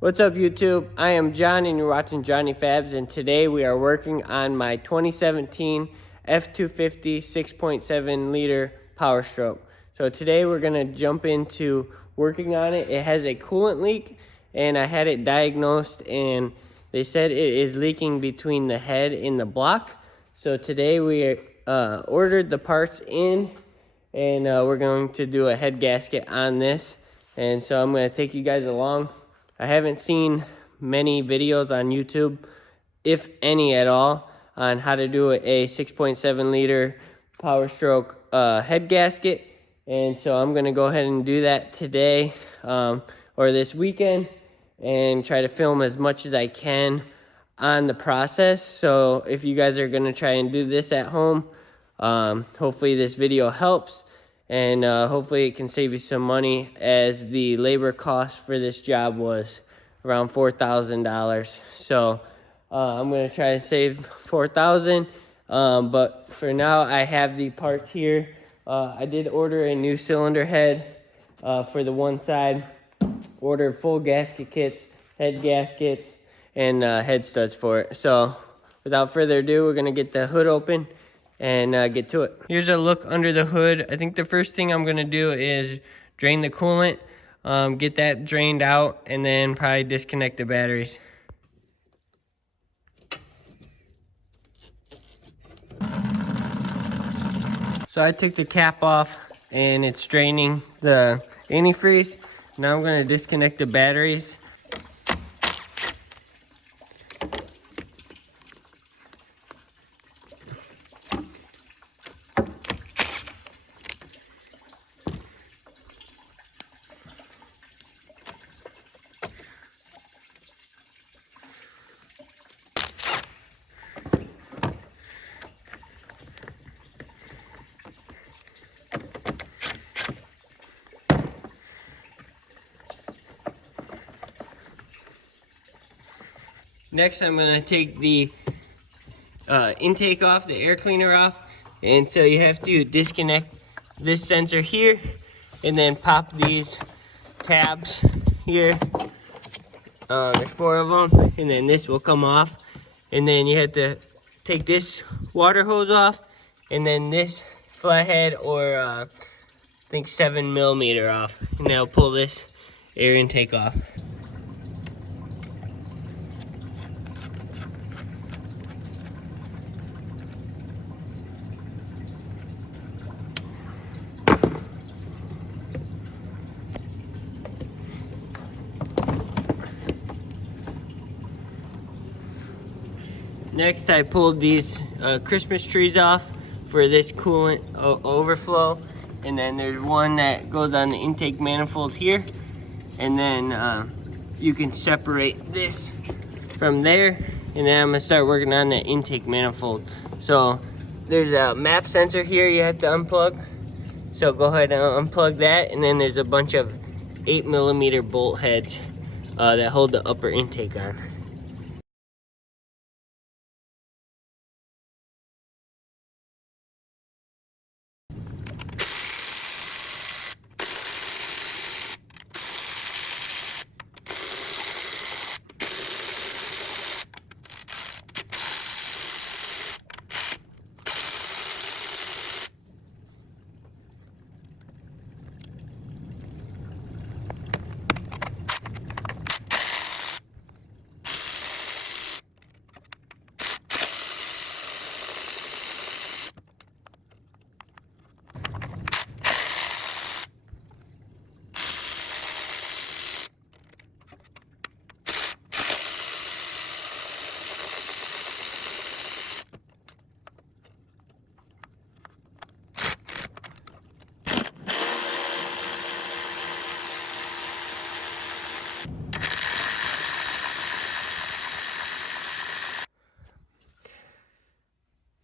What's up, YouTube? I am John and you're watching Johnny Fabs, and today we are working on my 2017 F250 6.7 liter PowerStroke. So today we're going to jump into working on it. It has a coolant leak and I had it diagnosed and they said it is leaking between the head and the block. So today we ordered the parts in and we're going to do a head gasket on this. And so I'm going to take you guys along. I haven't seen many videos on YouTube, if any at all, on how to do a 6.7 liter PowerStroke head gasket. And so I'm going to go ahead and do that today or this weekend and try to film as much as I can on the process. So if you guys are going to try and do this at home, hopefully this video helps. And hopefully it can save you some money, as the labor cost for this job was around $4,000. So I'm going to try to save $4,000. But for now, I have the parts here. I did order a new cylinder head for the one side. Ordered full gasket kits, head gaskets, and head studs for it. So without further ado, we're going to get the hood open and get to it. Here's a look under the hood. I think the first thing I'm gonna do is drain the coolant, get that drained out, and then probably disconnect the batteries. So I took the cap off and it's draining the antifreeze. Now I'm gonna disconnect the batteries. Next, I'm gonna take the intake off, the air cleaner off. And so you have to disconnect this sensor here and then pop these tabs here. There's 4 of them, and then this will come off. And then you have to take this water hose off, and then this flathead, or I think 7mm off. And that'll pull this air intake off. Next, I pulled these Christmas trees off for this coolant overflow. And then there's one that goes on the intake manifold here. And then you can separate this from there. And then I'm gonna start working on the intake manifold. So there's a map sensor here you have to unplug. So go ahead and unplug that. And then there's a bunch of 8mm bolt heads that hold the upper intake on.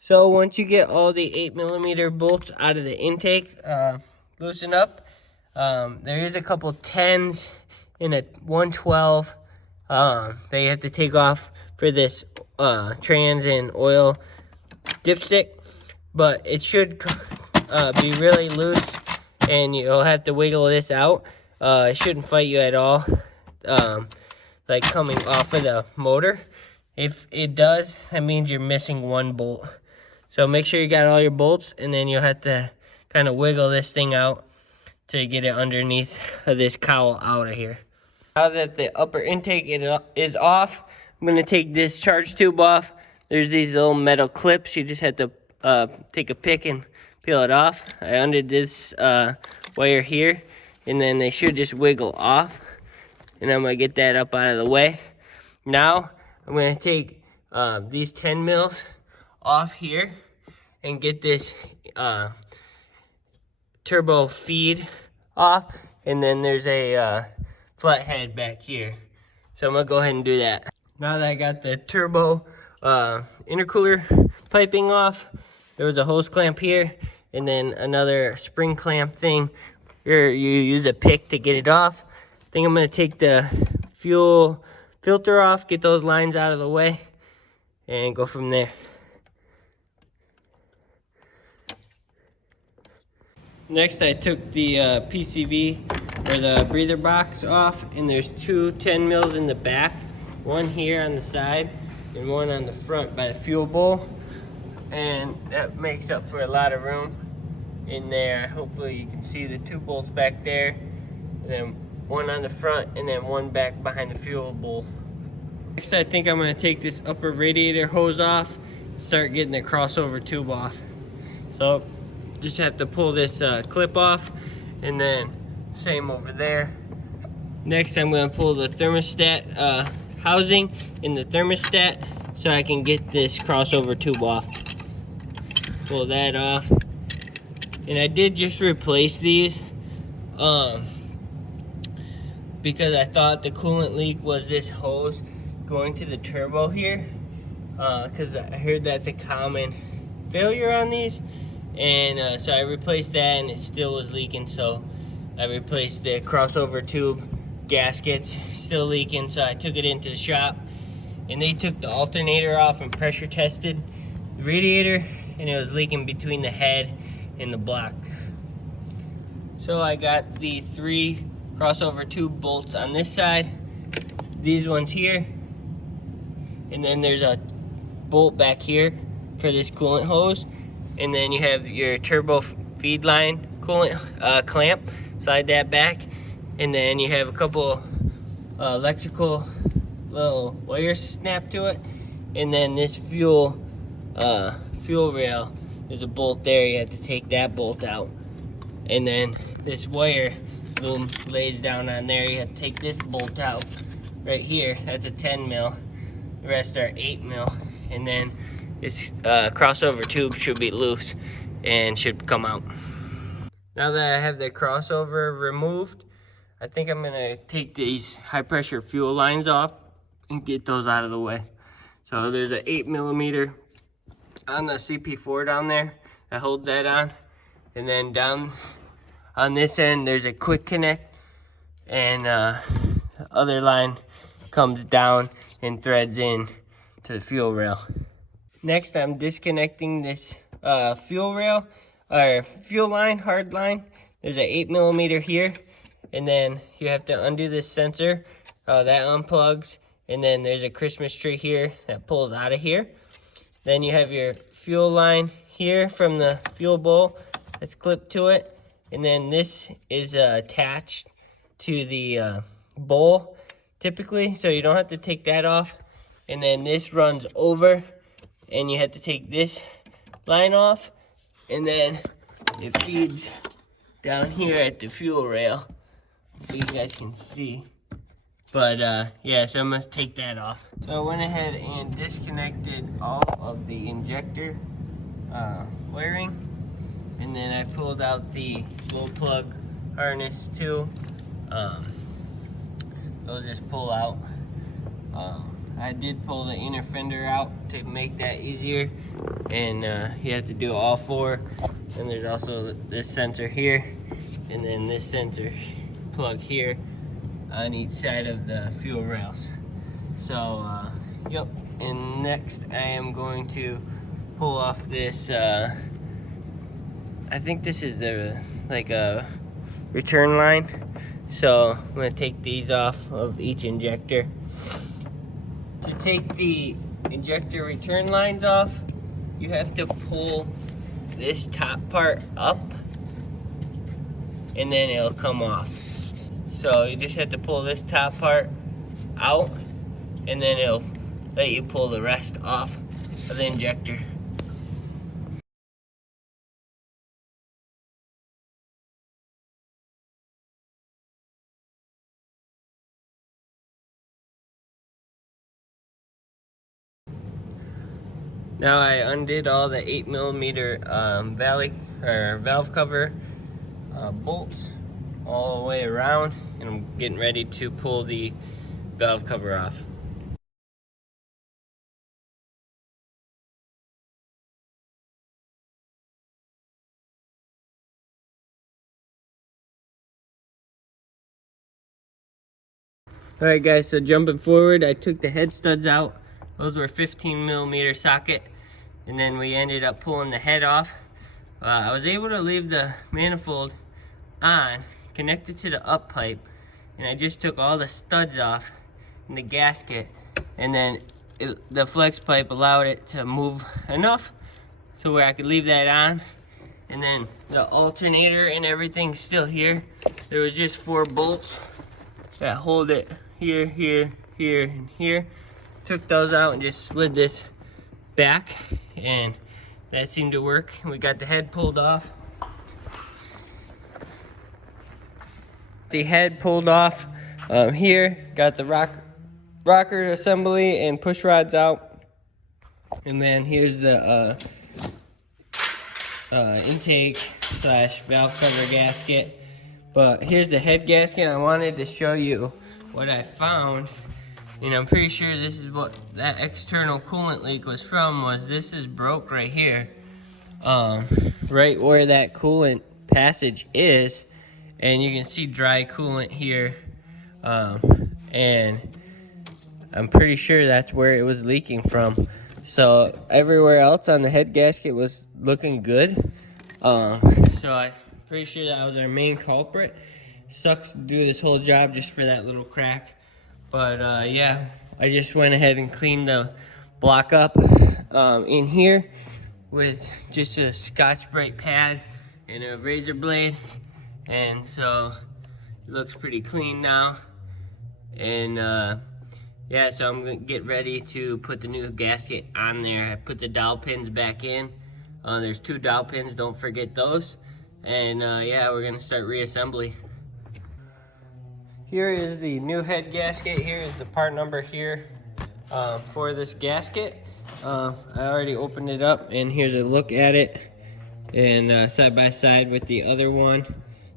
So once you get all the 8mm bolts out of the intake, loosen up. There is a couple 10s and a 112 that you have to take off for this trans and oil dipstick, but it should be really loose and you'll have to wiggle this out. It shouldn't fight you at all. like coming off of the motor. If it does, that means you're missing one bolt. So make sure you got all your bolts, and then you'll have to kind of wiggle this thing out to get it underneath of this cowl out of here. Now that the upper intake is off, I'm gonna take this charge tube off. There's these little metal clips. You just have to take a pick and peel it off. I undid this wire here, and then they should just wiggle off. And I'm gonna get that up out of the way. Now, I'm gonna take these 10 mils off here and get this turbo feed off. And then there's a flathead back here. So I'm gonna go ahead and do that. Now that I got the turbo intercooler piping off, there was a hose clamp here and then another spring clamp thing where you use a pick to get it off. I think I'm gonna take the fuel filter off, get those lines out of the way, and go from there. Next, I took the PCV, or the breather box, off, and there's two 10 mils in the back, one here on the side and one on the front by the fuel bowl, and that makes up for a lot of room in there. Hopefully you can see the two bolts back there, and then one on the front, and then one back behind the fuel bowl. Next, I think I'm gonna take this upper radiator hose off and start getting the crossover tube off. So just have to pull this clip off, and then same over there. Next, I'm gonna pull the thermostat housing in the thermostat so I can get this crossover tube off. Pull that off. And I did just replace these because I thought the coolant leak was this hose going to the turbo here, because I heard that's a common failure on these. And so I replaced that, and it still was leaking, so I replaced the crossover tube gaskets, still leaking, so I took it into the shop, and they took the alternator off and pressure tested the radiator, and it was leaking between the head and the block. So I got the 3 crossover tube bolts on this side, these ones here, and then there's a bolt back here for this coolant hose. And then you have your turbo feed line coolant clamp, slide that back. And then you have a couple electrical little wires snapped to it. And then this fuel rail, there's a bolt there, you have to take that bolt out. And then this wire loom lays down on there, you have to take this bolt out right here. That's a 10 mil, the rest are 8 mil. And then this crossover tube should be loose and should come out. Now that I have the crossover removed, I think I'm gonna take these high pressure fuel lines off and get those out of the way. So there's an 8mm on the CP4 down there that holds that on. And then down on this end, there's a quick connect, and the other line comes down and threads in to the fuel rail. Next, I'm disconnecting this fuel rail, or fuel line, hard line. There's an 8mm here, and then you have to undo this sensor. That unplugs, and then there's a Christmas tree here that pulls out of here. Then you have your fuel line here from the fuel bowl that's clipped to it, and then this is attached to the bowl typically, so you don't have to take that off. And then this runs over, and you have to take this line off, and then it feeds down here at the fuel rail, so you guys can see. But yeah, so I'm gonna take that off. So I went ahead and disconnected all of the injector wiring, and then I pulled out the glow plug harness too. Those just pull out. I did pull the inner fender out to make that easier, and you have to do all 4. And there's also this sensor here, and then this sensor plug here on each side of the fuel rails. So yep, and next I am going to pull off this I think this is the like a return line, so I'm going to take these off of each injector. To take the injector return lines off, you have to pull this top part up and then it'll come off. So you just have to pull this top part out and then it'll let you pull the rest off of the injector. Now I undid all the 8mm valve cover bolts all the way around, and I'm getting ready to pull the valve cover off. Alright guys, so jumping forward, I took the head studs out. Those were 15mm socket, and then we ended up pulling the head off. I was able to leave the manifold on, connected to the up pipe, and I just took all the studs off in the gasket, and then the flex pipe allowed it to move enough so where I could leave that on. And then the alternator and everything's still here. There was just 4 bolts that hold it here, here, here, and here. Took those out and just slid this back, and that seemed to work. We got the head pulled off. The head pulled off here. Got the rocker assembly and push rods out. And then here's the intake / valve cover gasket. But here's the head gasket. I wanted to show you what I found, and I'm pretty sure this is what that external coolant leak was from. This is broke right here, right where that coolant passage is, and you can see dry coolant here, and I'm pretty sure that's where it was leaking from. So everywhere else on the head gasket was looking good. So I'm pretty sure that was our main culprit. Sucks to do this whole job just for that little crack. But yeah, I just went ahead and cleaned the block up in here with just a Scotch-Brite pad and a razor blade. And so it looks pretty clean now. And yeah, so I'm gonna get ready to put the new gasket on there. I put the dowel pins back in. There's 2 dowel pins, don't forget those. And yeah, we're gonna start reassembly. Here is the new head gasket. Here is the part number here for this gasket. I already opened it up, and here's a look at it, and side by side with the other one.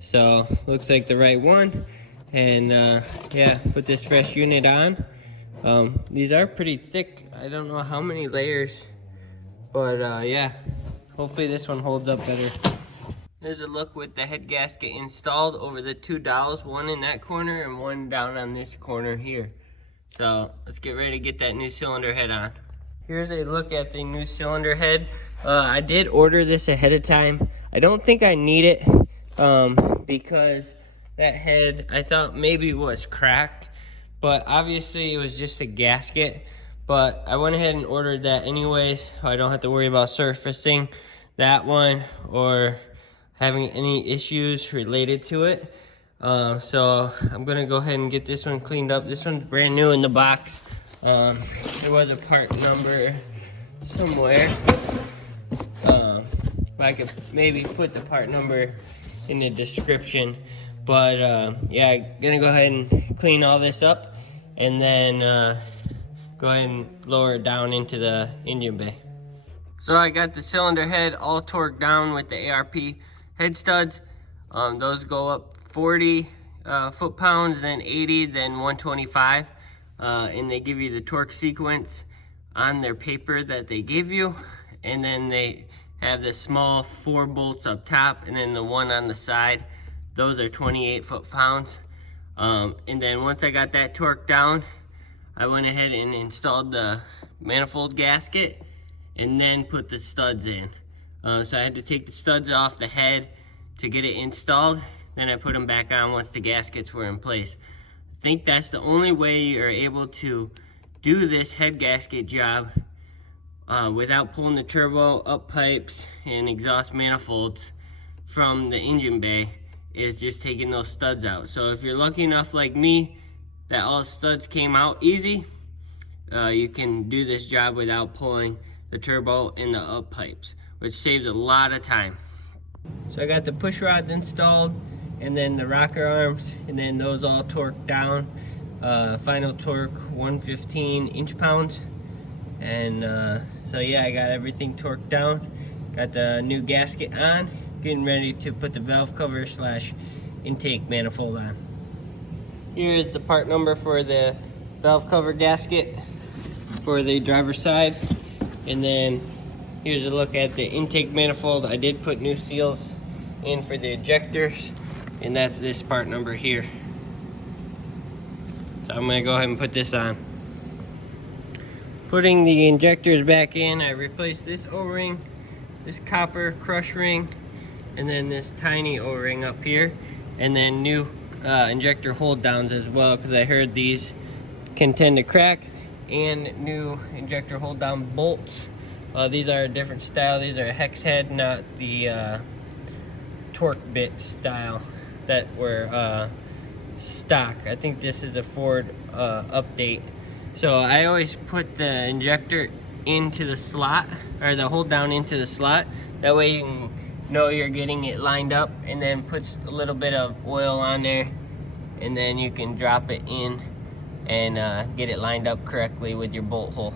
So looks like the right one. And yeah, put this fresh unit on. These are pretty thick. I don't know how many layers, but yeah, hopefully this one holds up better. There's a look with the head gasket installed over the 2 dowels, one in that corner and one down on this corner here. So let's get ready to get that new cylinder head on. Here's a look at the new cylinder head. I did order this ahead of time. I don't think I need it because that head I thought maybe was cracked, but obviously it was just a gasket. But I went ahead and ordered that anyways, so I don't have to worry about surfacing that one or having any issues related to it. So I'm gonna go ahead and get this one cleaned up. This one's brand new in the box. There was a part number somewhere. I could maybe put the part number in the description. But yeah, gonna go ahead and clean all this up, and then go ahead and lower it down into the engine bay. So I got the cylinder head all torqued down with the ARP head studs. Those go up 40 foot-pounds, then 80, then 125. And they give you the torque sequence on their paper that they give you. And then they have the small 4 bolts up top, and then the one on the side. Those are 28 foot-pounds. And then once I got that torqued down, I went ahead and installed the manifold gasket and then put the studs in. So I had to take the studs off the head to get it installed. Then I put them back on once the gaskets were in place. I think that's the only way you're able to do this head gasket job without pulling the turbo, up pipes, and exhaust manifolds from the engine bay is just taking those studs out. So if you're lucky enough like me that all the studs came out easy, you can do this job without pulling the turbo and the up pipes, which saves a lot of time. So I got the push rods installed, and then the rocker arms, and then those all torqued down. Final torque 115 inch-pounds. And so yeah, I got everything torqued down. Got the new gasket on, getting ready to put the valve cover / intake manifold on. Here is the part number for the valve cover gasket for the driver's side. And then here's a look at the intake manifold. I did put new seals in for the ejectors, and that's this part number here. So I'm gonna go ahead and put this on. Putting the injectors back in, I replaced this O-ring, this copper crush ring, and then this tiny O-ring up here, and then new injector hold downs as well, because I heard these can tend to crack, and new injector hold down bolts. These are a different style. These are a hex head, not the torque bit style that were stock. I think this is a Ford update. So I always put the injector into the slot, or the hold down into the slot. That way you can know you're getting it lined up, and then puts a little bit of oil on there, and then you can drop it in and get it lined up correctly with your bolt hole.